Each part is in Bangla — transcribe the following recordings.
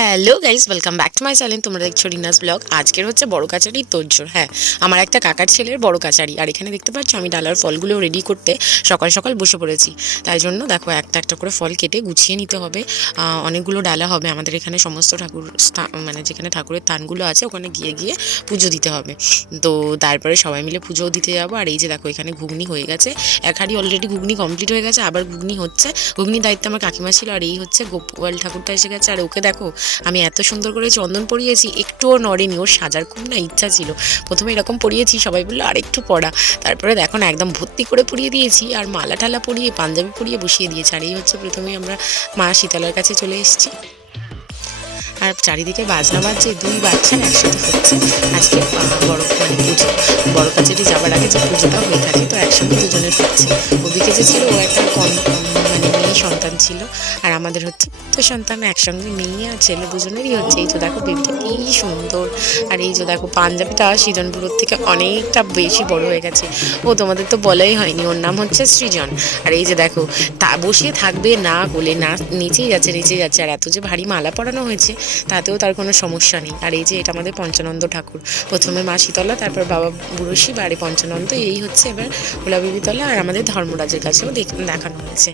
Hello guys, welcome back to my channel. তোমরা দেখছো রিনাস ব্লগ। আজকের হচ্ছে বড় কাচারির তোড়জোড়। হ্যাঁ, আমার একটা কাকার ছেলের বড় কাচারি। আর এখানে দেখতে পাচ্ছ আমি ডালার ফলগুলো রেডি করতে সকাল সকাল বসে পড়েছি। তাই জন্য দেখো একটা একটা করে ফল কেটে গুছিয়ে নিতে হবে। অনেকগুলো ডালা হবে আমাদের এখানে, সমস্ত ঠাকুর মানে যেখানে ঠাকুরের থানগুলো আছে ওখানে গিয়ে গিয়ে পুজো দিতে হবে। তো তারপরে সবাই মিলে পুজোও দিতে যাবো। আর এই যে দেখো এখানে ঘুগনি হয়ে গেছে, এক হাঁড়ি অলরেডি ঘুগনি কমপ্লিট হয়ে গেছে, আবার ঘুগনি হচ্ছে। ঘুগনির দায়িত্ব আমার কাকিমা ছিল। আর এই হচ্ছে গোপাল ঠাকুরটা এসে গেছে। আর ওকে দেখো আমি এত সুন্দর করে চন্দন পরিয়েছি, একটুও নড়েনি। ওর সাজার খুব না ইচ্ছা ছিল, প্রথমে এরকম পরিয়েছি, সবাই বললো আর একটু পড়া। তারপরে দেখো না একদম ভর্তি করে পরিয়ে দিয়েছি, আর মালা টালা পরিয়ে পাঞ্জাবি পরিয়ে বসিয়ে দিয়েছি। আর এই হচ্ছে প্রথমেই আমরা মা শীতলার কাছে চলে এসেছি। আর চারিদিকে বাজনা বাজছে, দুই বাচ্চা একসাথে হচ্ছে আজকে বড় মানে পুজো। বড় কাছারি যাবার আগে যে পুজোটা হয়ে থাকে, তো একসঙ্গে দুজনের হচ্ছে। ওদিকে যে ছিল ও একটা মানে মেয়ে সন্তান ছিল, আর আমাদের হচ্ছে পুত্র সন্তান। একসঙ্গে মেয়ে আর ছেলে দুজনেরই হচ্ছে। এই যে দেখো বেবিটা কি সুন্দর। আর এই যে দেখো পাঞ্জাবিটা সৃজনপুরের থেকে অনেকটা বেশি বড় হয়ে গেছে। ও তোমাদের তো বলাই হয়নি, ওর নাম হচ্ছে সৃজন। আর এই যে দেখো তা বসিয়ে থাকবে না, কোলে না, নিচেই যাচ্ছে নিচেই যাচ্ছে। আর এত যে ভারী মালা পরানো হয়েছে তাতেও তার কোনো সমস্যা নেই। আর এই যে এটা আমাদের পঞ্চানন্দ ঠাকুর, প্রথমে মা শীতলা, তারপর বাবা বুড়োশি, বাড়ি পঞ্চানন্দ। এই হচ্ছে এবার ভোলাবিবিতলা। আর আমাদের ধর্মরাজের কাছেও দেখানো হয়েছে।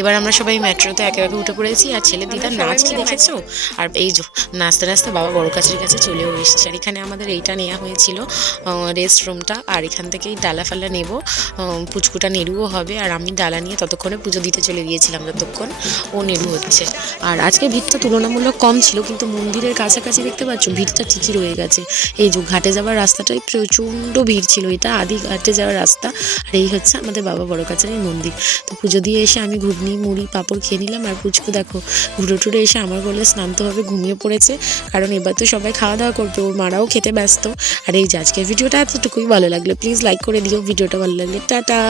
এবার আমরা সবাই মেট্রোতে একে একে উঠে পড়েছি। আর ছেলে দিদার নাচ কি দেখেছো? আর এই যে নাচতে নাচতে বাবা বড় কাছের কাছে চলেও এসেছে। আর এখানে আমাদের এইটা নেওয়া হয়েছিল রেস্ট রুমটা। আর এখান থেকেই ডালা ফালা নেব, পুচকুটা নেড়ুও হবে। আর আমি ডালা নিয়ে ততক্ষণে পুজো দিতে চলে গিয়েছিলাম, যতক্ষণ ও নেড়ু হচ্ছে। আর আজকে ভিড়টা তুলনামূলক কম ছিল, কিন্তু মন্দিরের কাছাকাছি দেখতে পাচ্ছ ভিড়টা ঠিকই রয়ে গেছে। এই যে ঘাটে যাওয়ার রাস্তাটাই প্রচণ্ড ভিড় ছিল, এটা আদি ঘাটে যাওয়ার রাস্তা। আর এই হচ্ছে আমাদের বাবা বড় কাছারির মন্দির। তো পুজো দিয়ে এসে আমি ঘুগনি মুড়ি পাঁপড় খেয়ে নিলাম। আর পুচকু দেখো ঘুরে টুরে এসে আমার বলে স্নান্তভাবে ঘুমিয়ে পড়েছে, কারণ এবার তো সবাই খাওয়া দাওয়া করবে, ওর মারাও খেতে ব্যস্ত। আর এই যে আজকের ভিডিওটা এতটুকুই। ভালো লাগলো প্লিজ লাইক করে দিও, ভিডিওটা ভালো লাগলে টাটা।